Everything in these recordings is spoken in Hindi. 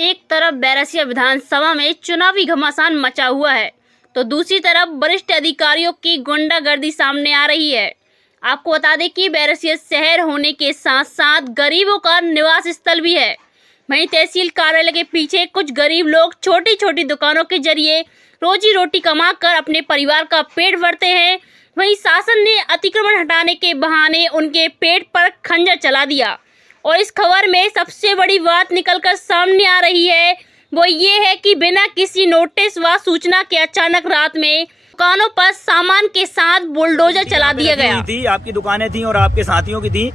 एक तरफ बैरसिया विधानसभा में चुनावी घमासान मचा हुआ है तो दूसरी तरफ वरिष्ठ अधिकारियों की गुंडागर्दी सामने आ रही है। आपको बता दें कि बैरसिया शहर होने के साथ साथ गरीबों का निवास स्थल भी है। वहीं तहसील कार्यालय के पीछे कुछ गरीब लोग छोटी छोटी दुकानों के जरिए रोजी रोटी कमाकर अपने परिवार का पेट भरते हैं। वहीं शासन ने अतिक्रमण हटाने के बहाने उनके पेट पर खंजर चला दिया और इस खबर में सबसे बड़ी बात निकलकर सामने आ रही है वो ये है कि बिना किसी नोटिस व सूचना के अचानक रात में दुकानों पर सामान के साथ बुलडोजर चला दिया गया। थी आपकी दुकानें थी और आपके साथियों की थी,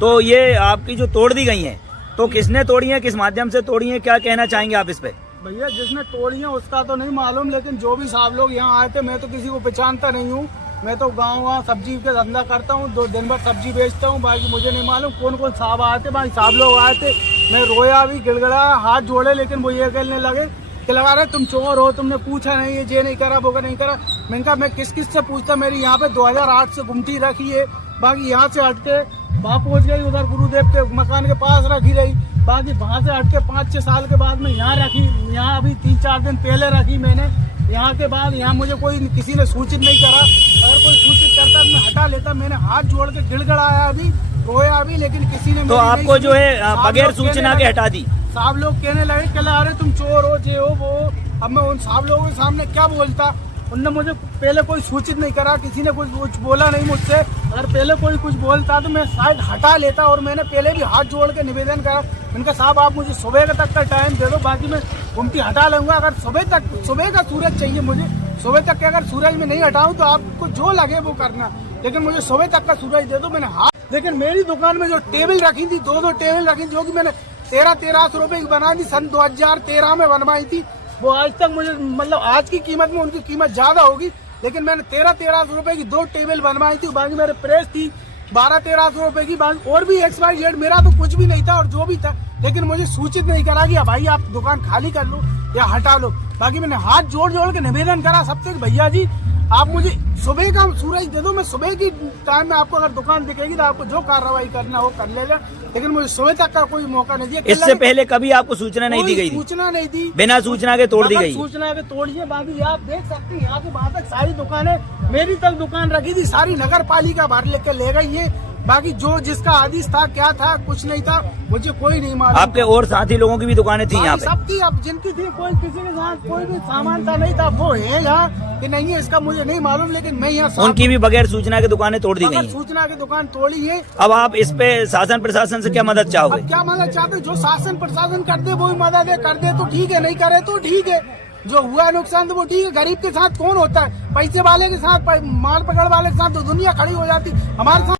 तो ये आपकी जो तोड़ दी गई हैं, तो किसने तोड़ी है, किस माध्यम से तोड़ी है, क्या कहना चाहेंगे आप इस पे? भैया जिसने तोड़ी है उसका तो नहीं मालूम, लेकिन जो भी साहब लोग यहाँ आए थे, मैं तो किसी को पहचानता नहीं हूँ। मैं तो गाँव सब्जी का धंधा करता हूँ, 2 दिन भर सब्जी बेचता हूँ। बाकी मुझे नहीं मालूम कौन कौन साहब आए थे। बाकी साहब लोग आए थे, मैं रोया भी, गिड़गिड़ाया, हाथ जोड़े, लेकिन वो ये कहने लगे कि लगा रहे तुम चोर हो, तुमने पूछा नहीं, ये नहीं करा, वो नहीं करा। मैंने कहा मैं किस किस से पूछता, मेरी यहाँ पे 2008 से गुमटी रखी है। बाकी यहाँ से हटके वहाँ पहुँच गई, उधर गुरुदेव के मकान के पास रखी रही। बाकी वहाँ से हटके 5-6 साल के बाद में यहाँ रखी। यहाँ अभी 3-4 दिन पहले रखी मैंने। यहाँ के बाद यहाँ मुझे कोई किसी ने सूचित नहीं करा। अगर कोई सूचित करता तो मैं हटा लेता। मैंने हाथ जोड़ के गिड़गिड़ाया अभी, रोया भी, लेकिन किसी ने तो आपको जो है बगैर सूचना के हटा दी। साहब लोग कहने लगे कि अरे तुम चोर हो, ये हो वो। अब मैं उन साहब लोगों के सामने क्या बोलता? उनने मुझे पहले कोई सूचित नहीं करा, किसी ने कुछ बोला नहीं मुझसे। अगर पहले कोई कुछ बोलता तो मैं शायद हटा लेता। और मैंने पहले भी हाथ जोड़ के निवेदन करा, उनका साहब आप मुझे सुबह तक का टाइम दे दो, बाकी मैं गुमटी हटा लूंगा। अगर सुबह का सूरज चाहिए मुझे, सुबह तक के अगर सूरज में नहीं हटाऊं तो आपको जो लगे वो करना, लेकिन मुझे सुबह तक का सूरज दे दो। मैंने हाथ, लेकिन मेरी दुकान में जो टेबल रखी थी, 2 टेबल रखी, जो कि मैंने 1300 रुपए की बनाई थी, सन 2013 में बनवाई थी। वो आज तक मुझे, मतलब आज की कीमत में उनकी कीमत ज्यादा होगी, लेकिन मैंने 1300 रुपए की 2 टेबल बनवाई थी। बाकी मेरे प्रेस थी 1200-1300 रुपए की। बाकी और भी XYZ, मेरा तो कुछ भी नहीं था और जो भी था, लेकिन मुझे सूचित नहीं करा कि भाई आप दुकान खाली कर लो या हटा लो। बाकी मैंने हाथ जोड़ जोड़ के निवेदन करा सबसे, भैया जी आप मुझे सुबह का सूरज दे दो। मैं सुबह की टाइम में आपको अगर दुकान दिखेगी तो आपको जो कार्रवाई करना हो कर लेगा, लेकिन मुझे सुबह तक का कोई मौका नहीं दिया। इससे पहले कभी आपको सूचना नहीं दी गई? सूचना नहीं दी, बिना सूचना के तोड़ दी गई। सूचना के तोड़िए। बाकी आप देख सकते हैं यहाँ से वहाँ तक सारी दुकानें, मेरी तक दुकान रखी थी, सारी नगर पालिका भर लेकर ले गई है। बाकी जो जिसका आदेश था, क्या था, कुछ नहीं था, मुझे कोई नहीं मालूम। आपके और साथी लोगों की भी दुकानें थी यहाँ पे? सबकी, अब जिनकी थी, कोई किसी के साथ कोई भी सामान था नहीं था, वो है यहाँ कि नहीं है इसका मुझे नहीं मालूम, लेकिन मैं यहाँ उनकी भी बगैर सूचना के दुकानें तोड़ दी गई। सूचना की दुकान तोड़ी है। अब आप इस पे शासन प्रशासन से क्या मदद चाहोगे? क्या मदद चाहते? जो शासन प्रशासन कर दे वो मदद है, कर दे तो ठीक है, नहीं करे तो ठीक है। जो हुआ नुकसान तो वो ठीक है। गरीब के साथ कौन होता है? पैसे वाले के साथ, माल पकड़ वाले के साथ तो दुनिया खड़ी हो जाती। हमारे साथ